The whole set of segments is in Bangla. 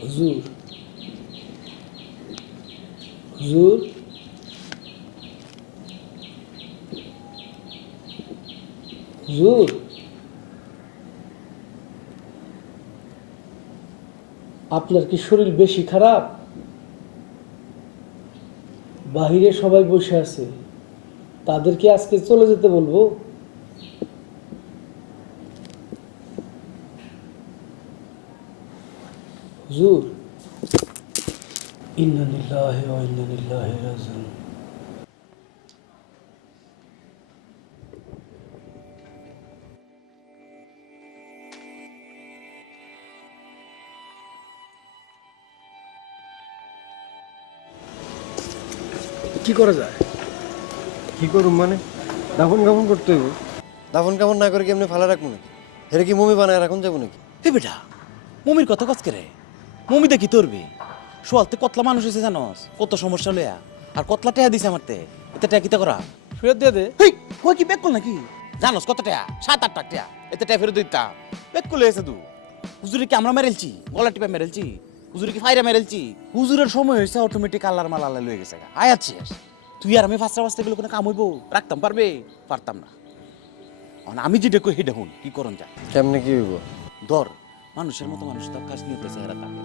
হুজুর হুজুর হুজুর আপনার কি শরীর বেশি খারাপ? বাহিরে সবাই বসে আছে। তাদেরকে আজকে চলে যেতে বলব? হুজুর। ইন্না লিল্লাহি ওয়া ইন্না ইলাইহি রাজিউন। কি করা যায়? কি করুম মানে? দাফন কাফন করতে হইব। দাফন কামন না করে কি এমনি ফালা রাখব নাকি? হেরে কি মমি বানায় রাখুন যাব নাকি? এ বেটা মমির কথা কচকে রে? মমি দেখি তোরবি। সোয়ালতে কতলা মানুষ হয়েছে জানস? কত সমস্যা লইয়া। আর কতলা টেয়া দিছে আমার তে? এতে টেয়া কিতা করা? ফেরত দিয়ে দে। হেই কই কি বেক কল নাকি? জানোস কত টেয়া? সাত আট টাকা টেয়া। এতে টেয়া ফেরত দিতাম বেক করলে এসে তু হুজুরে কি আমরা মেরেলছি? গলা টিপে মেরেলছি? হুজুরে কি ফাইরা মেরেলছি? হুজুরের সময় হয়েছে অটোমেটিক আল্লাহর মাল আল্লাহ লয়ে গেছে আয় আছিস তুই আর আমি ফাঁসরা বাঁচতে গেলে কোনো কাম হইব? রাখতাম পারবে? পারতাম না। আমি যেটা কই হেডে হুন কি করন যায় কেমনে কি হইব? ধর মানুষের মতো মানুষ তো কাজ নিয়ে চেহারা থাকে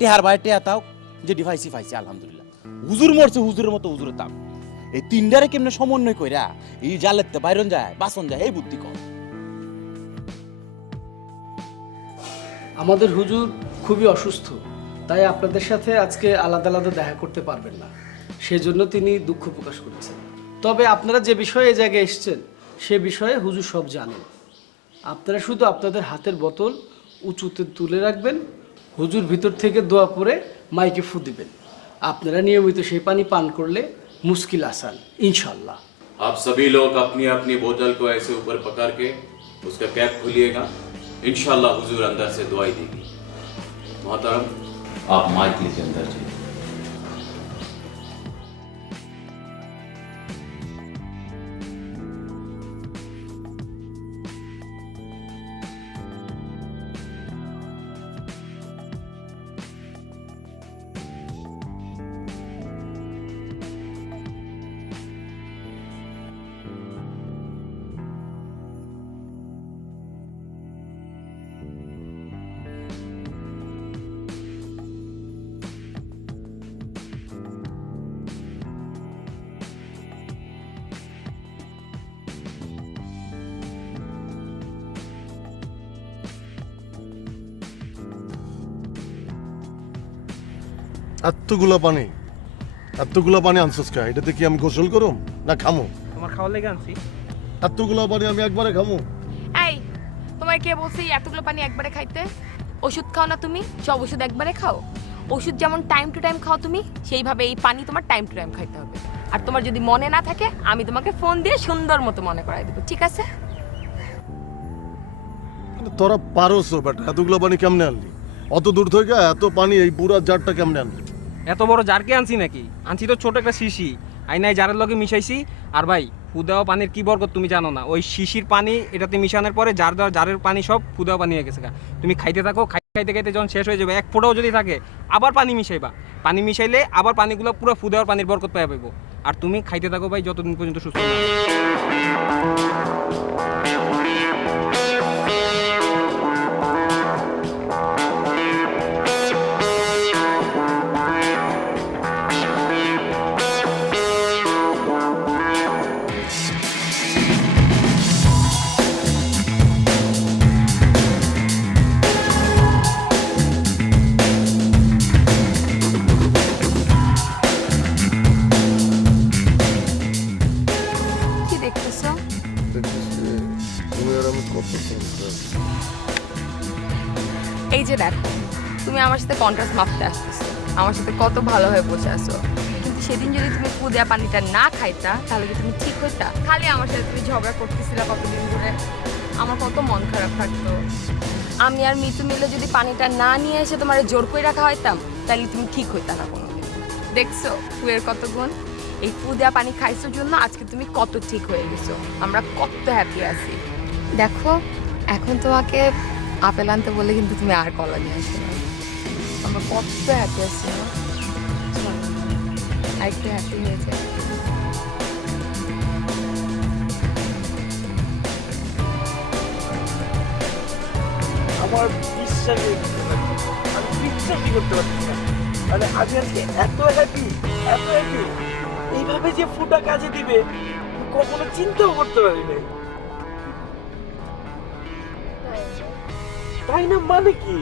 টেহার ভাই টেহা তাও যে ডিভাইসি ফাইছি আলহামদুলিল্লাহ। হুজুর মরছে, হুজুরের মতো হুজুরের তাও এই তিনটারে কেমনে সমন্বয় কইরা এই জালেতে বাইরন যায়, বাসন যায়, এই বুদ্ধি কর। আমাদের হুজুর খুবই অসুস্থ, তাই আপনাদের সাথে আজকে আলাদা আলাদা দেখা করতে পারবেন না। সেজন্য তিনি দুঃখ প্রকাশ করেছেন। তবে আপনারা যে বিষয়ে এই জায়গায় এসেছেন, সে বিষয়ে হুজুর সব জানেন। আপনারা শুধু আপনাদের হাতের বোতল উঁচুতে তুলে রাখবেন হুজুর ভিতর থেকে দোয়া পরে মাইকে ফু দিবেন আপনারা নিয়মিত সেই পানি পান করলে মুশকিল আসান ইনশাল্লাহ आप सभी लोग अपनी अपनी बोतल को ऐसे ऊपर पकड़ के उसका कैप खोलिएगा इंशाल्लाह हुजूर अंदर से दुआई देगी मोहतरम आप माइक लीजिए अंदर जाइए এতগুলা পানি এতগুলা পানি আনছস কা? এটাতে কি আমি গোসল করুম না খামু? তোমার খাওয়ার লেগে আনছি। এতগুলা পানি আমি একবারে খামু। এই তোমার কে বলছি এতগুলো পানি একবারে খাইতে? ওষুধ খাও না তুমি সব ওষুধ একবারে খাও। ওষুধ যেমন টাইম টু টাইম খাও তুমি সেইভাবে এই পানি তোমার টাইম টু টাইম খাইতে হবে। আর তোমার যদি মনে না থাকে আমি তোমাকে ফোন দিয়ে সুন্দর মতো মনে করাই দেবো ঠিক আছে? তোরা পারোস বেটা এতগুলা পানি কেমনে আনলি? অত দূর থেকে এত পানি এই পুরা জারটা কেমনে আনলি? এত বড় জারকে আনছি নাকি? আনছি তো ছোট একটা শিশি। আইনাই জারের লগে মিশাইছি। আর ভাই, ফুদেওয়া পানির কি বরকত তুমি জানো না? ওই শিশির পানি এটাতে মিশানোর পরে জার দেওয়া জারের পানি সব ফুদেওয়া পানি হয়ে গেছে। তুমি খাইতে থাকো, খাই- খাইতে খাইতে যখন শেষ হয়ে যাবে, এক ফোঁটাও যদি থাকে, আবার পানি মিশাইবা। পানি মিশাইলে আবার পানিগুলো পুরো ফুদেওয়ার পানির বরকত পাই পাইবো। আর তুমি খাইতে থাকো ভাই, যতদিন পর্যন্ত সুস্থ সংসার। এই যে দেখো, তুমি আমার সাথে কন্ট্রাস্ট মাপতে আসতেছো, আমার সাথে কত ভালো হয়ে বসে আছো। কিন্তু সেদিন যদি তুমি পুদিয়া পানিটা না খাইতা, তাহলে কি তুমি ঠিক হইতা? খালি আমার সাথে তুমি ঝগড়া করতেছিলা কতদিন ধরে। আমার কত মন খারাপ থাকতো। আমি আর মিতু মিলে যদি পানিটা না নিয়ে এসে তোমার জোর করে রাখা হইতাম তাহলে তুমি ঠিক হইতা না কোনোদিন। দেখছ কুয়ের কত গুণ? এই পুদিয়া পানি খাইছোর জন্য আজকে তুমি কত ঠিক হয়ে গেছো। আমরা কত হ্যাপি আছি। দেখো, এখন তোমাকে আপেল আনতে বলে কিন্তু তুমি আর কলা নিয়ে আসবে না। আমরা কত হ্যাপি আছি। না আরেকটু হ্যাপি হয়ে যায় আমার বিশ্বাসই হচ্ছে আমি বিশ্বাসই করতে পারছি না। মানে আমি আজকে এত হ্যাপি এত হ্যাপি এইভাবে যে ফুটা কাজে দিবে, কখনো চিন্তাও করতে পারি নাই। তাই না মানে কি?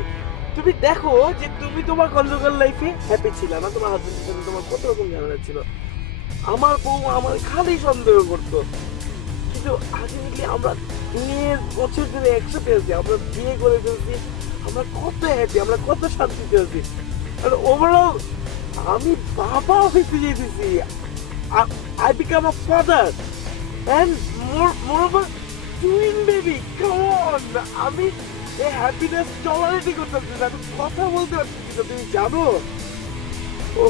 তুমি দেখো যে তুমি তোমার কনজুগাল লাইফে হ্যাপি ছিল, না তোমার হাজবেন্ডের সাথে তোমার কত রকম ঝামেলা ছিল। আমার বউ আমার খালি সন্দেহ করতো। কিন্তু আলটিমেটলি আমরা বিয়ের বছর ধরে একসাথে আছি, আমরা বিয়ে করে ফেলছি, আমরা কত হ্যাপি আমরা কত শান্তিতে আছি। আর ওভারঅল আমি বাবা হইতে যেতেছি I become a father and more more twin baby come on আমি এই হ্যাপিনেস টলারেটই পারছি না কথা বলতে পারছি না, তুমি জানো? ও